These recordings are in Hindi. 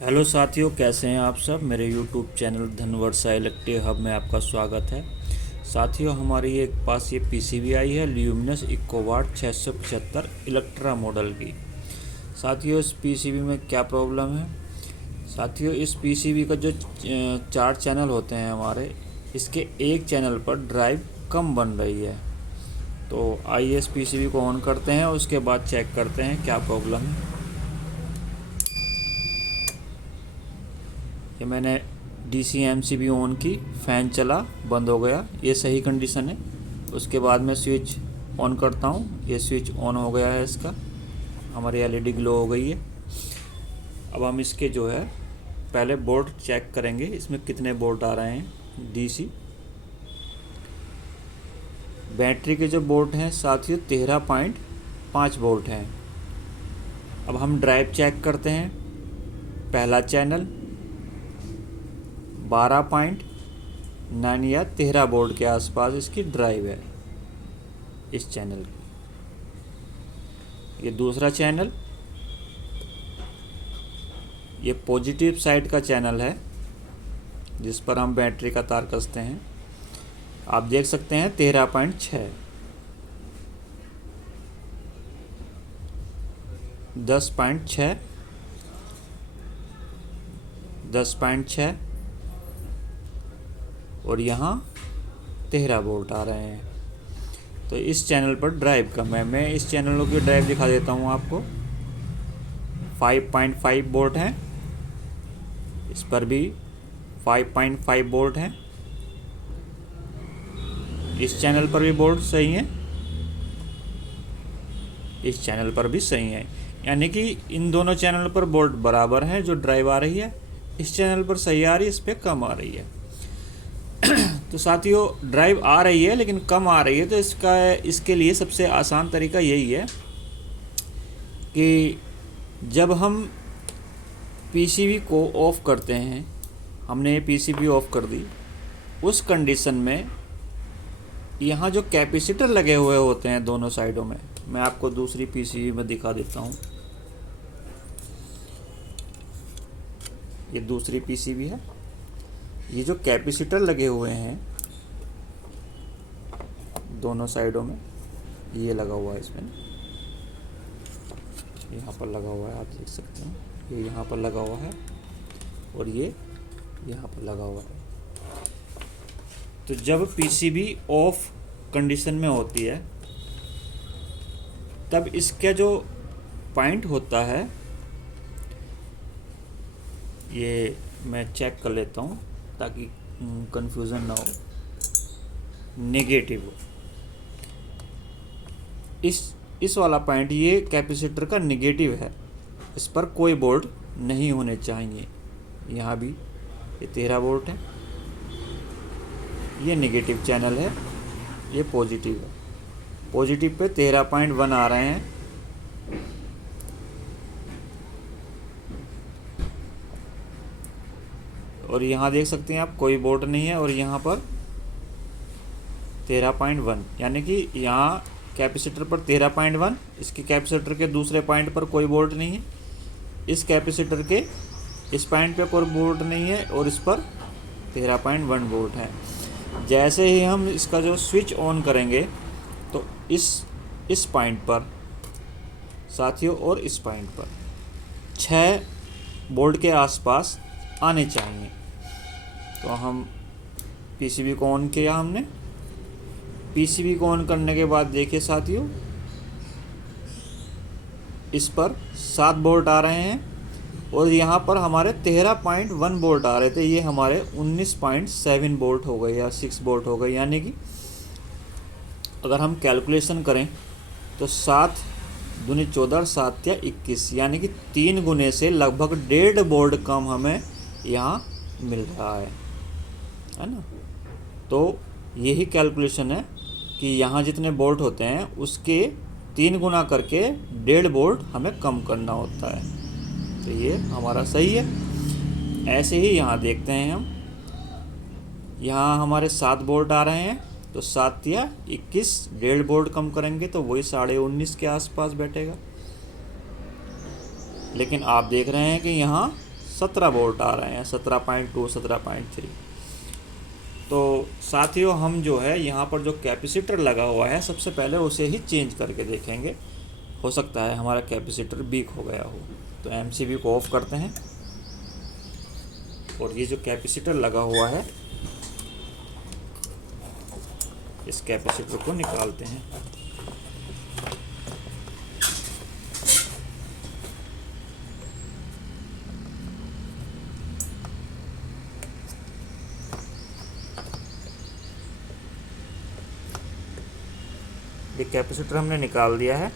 हेलो साथियों, कैसे हैं आप सब। मेरे YouTube channel Dhanvarsha electric hub में आपका स्वागत है। साथियों, हमारी एक पास ये पीसीबी आई है ल्यूमिनस इकोवाट 675 इलेक्ट्रा मॉडल की। साथियों, इस पीसीबी में क्या प्रॉब्लम है। साथियों, इस पीसीबी का जो 4 चैनल होते हैं हमारे, इसके एक चैनल पर ड्राइव कम बन रही है। तो आइए इस पीसीबी को ऑन करते हैं, उसके बाद चेक करते हैं क्या प्रॉब्लम है। ये मैंने DCMCB ऑन की, फ़ैन चला, बंद हो गया, ये सही कंडीशन है। उसके बाद मैं स्विच ऑन करता हूँ, ये स्विच ऑन हो गया है इसका, हमारी LED ग्लो हो गई है। अब हम इसके जो है पहले बोर्ड चेक करेंगे, इसमें कितने बोल्ट आ रहे हैं DC। बैटरी के जो बोल्ट हैं साथियों 13.5 वोल्ट हैं। अब हम ड्राइव चेक करते हैं। पहला चैनल 12.9 या 13 वोल्ट के आसपास इसकी ड्राइव है इस चैनल की। ये दूसरा चैनल, ये पॉजिटिव साइड का चैनल है जिस पर हम बैटरी का तार कसते हैं। आप देख सकते हैं 13.6, 10.6, 10.6 और यहाँ 13 वोल्ट आ रहे हैं। तो इस चैनल पर ड्राइव कम है। मैं इस चैनलों की ड्राइव दिखा देता हूँ आपको। 5.5 वोल्ट हैं, इस पर भी 5.5 वोल्ट हैं। इस चैनल पर भी वोल्ट सही है, इस चैनल पर भी सही है। यानी कि इन दोनों चैनल पर वोल्ट बराबर हैं। जो ड्राइव आ रही है इस चैनल पर सही आ रही है, इस पर कम आ रही है। तो साथियों, ड्राइव आ रही है लेकिन कम आ रही है, तो इसके लिए सबसे आसान तरीका यही है कि जब हम पीसीबी को ऑफ़ करते हैं, हमने पीसीबी ऑफ़ कर दी, उस कंडीशन में यहाँ जो कैपेसिटर लगे हुए होते हैं दोनों साइडों में, मैं आपको दूसरी पीसीबी में दिखा देता हूँ। ये दूसरी पीसीबी है। ये जो कैपेसिटर लगे हुए हैं दोनों साइडों में, ये लगा हुआ है इसमें, यहाँ पर लगा हुआ है, आप देख सकते हैं। ये यहाँ पर लगा हुआ है और ये यहाँ पर लगा हुआ है। तो जब पीसीबी ऑफ कंडीशन में होती है तब इसका जो पॉइंट होता है, ये मैं चेक कर लेता हूँ ताकि कंफ्यूजन ना हो, नेगेटिव हो। इस वाला पॉइंट, ये कैपेसिटर का नेगेटिव है, इस पर कोई वोल्ट नहीं होने चाहिए। यहाँ भी ये 13 वोल्ट है, ये नेगेटिव चैनल है, ये पॉजिटिव है। पॉजिटिव पे 13.1 आ रहे हैं। और यहाँ देख सकते हैं आप, कोई वोल्ट नहीं है। और यहाँ पर 13.1, यानी कि यहाँ कैपेसिटर पर 13.1, इसके कैपेसिटर के दूसरे पॉइंट पर कोई वोल्ट नहीं है, इस कैपेसिटर के इस पॉइंट पे कोई वोल्ट नहीं है, और इस पर 13.1 वोल्ट है। जैसे ही हम इसका जो स्विच ऑन करेंगे तो इस पॉइंट पर साथियों, और इस पॉइंट पर 6 वोल्ट के आसपास आने चाहिए। तो हम पीसीबी को ऑन किया हमने। पीसीबी को ऑन करने के बाद देखिए साथियों, इस पर 7 वोल्ट आ रहे हैं और यहाँ पर हमारे 13.1 वोल्ट आ रहे थे, ये हमारे 19.7 वोल्ट हो गए या 6 वोल्ट हो गए। यानी कि अगर हम कैलकुलेशन करें तो 7 दूनी 14, 7 या 21, यानी कि 3 गुने से लगभग 1.5 वोल्ट कम हमें यहाँ मिल रहा है ना। तो यही कैलकुलेशन है कि यहाँ जितने वोल्ट होते हैं उसके 3 गुना करके 1.5 वोल्ट हमें कम करना होता है। तो ये हमारा सही है। ऐसे ही यहाँ देखते हैं हम, यहाँ हमारे 7 वोल्ट आ रहे हैं, तो 7 या 21, 1.5 वोल्ट कम करेंगे तो वही 19.5 के आसपास बैठेगा। लेकिन आप देख रहे हैं कि यहाँ 17 बोल्ट आ रहे हैं, 17.2 17.3। तो साथियों हम जो है यहाँ पर जो कैपेसिटर लगा हुआ है सबसे पहले उसे ही चेंज करके देखेंगे, हो सकता है हमारा कैपेसिटर वीक हो गया हो। तो एमसीबी को ऑफ करते हैं और ये जो कैपेसिटर लगा हुआ है इस कैपेसिटर को निकालते हैं। ये कैपेसिटर हमने निकाल दिया है।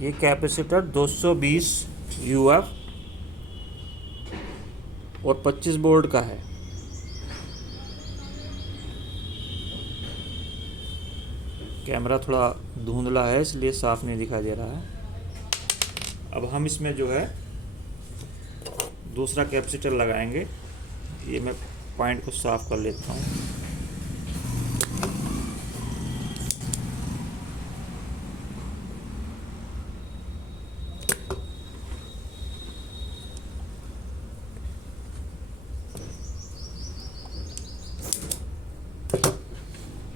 ये कैपेसिटर 220 यूएफ और 25 वोल्ट का है। कैमरा थोड़ा धुंधला है इसलिए साफ नहीं दिखाई दे रहा है। अब हम इसमें जो है दूसरा कैपेसिटर लगाएंगे। ये मैं पॉइंट को साफ कर लेता हूँ।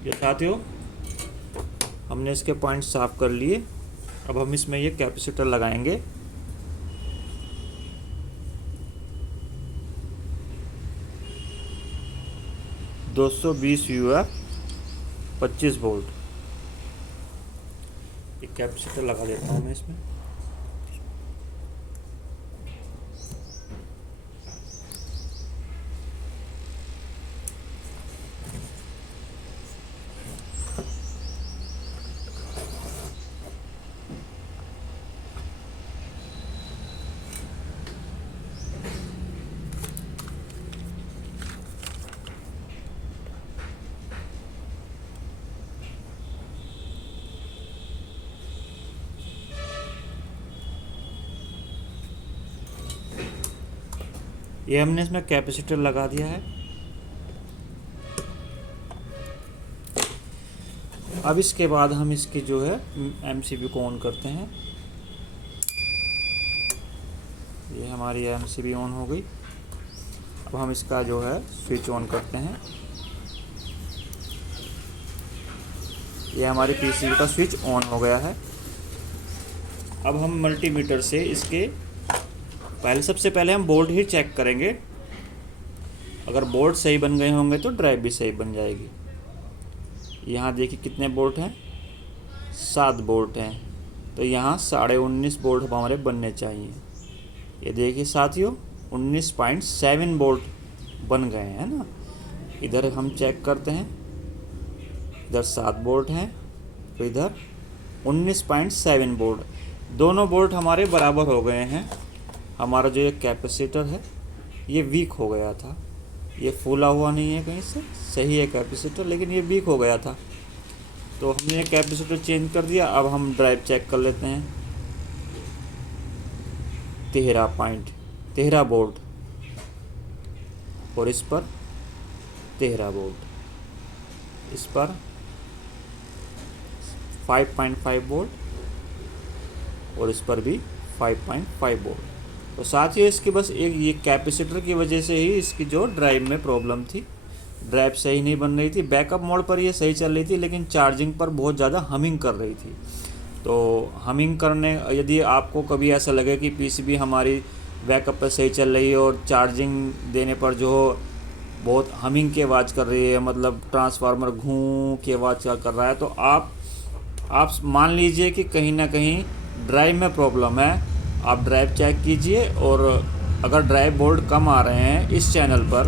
ये साथियों हमने इसके पॉइंट साफ कर लिए। अब हम इसमें ये कैपेसिटर लगाएंगे। $220 यूएफ 25 वोल्ट। एक कैपेसिटर लगा देता हूँ मैं इसमें। ये हमने इसमें कैपेसिटर लगा दिया है। अब इसके बाद हम इसकी जो है एमसीबी को ऑन करते हैं। ये हमारी एमसीबी ऑन हो गई। अब हम इसका जो है स्विच ऑन करते हैं। ये हमारी पीसीबी का स्विच ऑन हो गया है। अब हम मल्टीमीटर से इसके सबसे पहले हम बोल्ट ही चेक करेंगे। अगर बोल्ट सही बन गए होंगे तो ड्राइव भी सही बन जाएगी। यहाँ देखिए कितने बोल्ट हैं, 7 बोल्ट हैं। तो यहाँ 19.5 बोल्ट हमारे बनने चाहिए। ये देखिए साथियों 19.7 बोल्ट बन गए हैं ना। इधर हम चेक करते हैं, इधर 7 बोल्ट हैं तो इधर 19.7 बोल्ट। दोनों बोल्ट हमारे बराबर हो गए हैं। हमारा जो ये कैपेसिटर है ये वीक हो गया था। ये फूला हुआ नहीं है कहीं से, सही है कैपेसिटर, लेकिन ये वीक हो गया था। तो हमने कैपेसिटर चेंज कर दिया। अब हम ड्राइव चेक कर लेते हैं। 13 बोल्ट और इस पर 13 बोल्ट, इस पर 5.5 बोल्ट और इस पर भी 5.5 बोल्ट। तो साथियों इसकी बस एक ये कैपेसिटर की वजह से ही इसकी जो ड्राइव में प्रॉब्लम थी, ड्राइव सही नहीं बन रही थी। बैकअप मोड पर ये सही चल रही थी लेकिन चार्जिंग पर बहुत ज़्यादा हमिंग कर रही थी। तो हमिंग करने, यदि आपको कभी ऐसा लगे कि पीसीबी हमारी बैकअप पर सही चल रही है और चार्जिंग देने पर जो बहुत हमिंग की आवाज़ कर रही है, मतलब ट्रांसफार्मर घूं की आवाज़ कर रहा है, तो आप मान लीजिए कि कहीं ना कहीं ड्राइव में प्रॉब्लम है। आप ड्राइव चेक कीजिए और अगर ड्राइव बोल्ट कम आ रहे हैं इस चैनल पर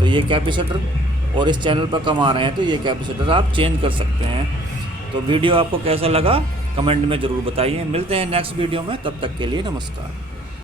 तो ये कैपेसिटर, और इस चैनल पर कम आ रहे हैं तो ये कैपेसिटर आप चेंज कर सकते हैं। तो वीडियो आपको कैसा लगा कमेंट में ज़रूर बताइए। मिलते हैं नेक्स्ट वीडियो में, तब तक के लिए नमस्कार।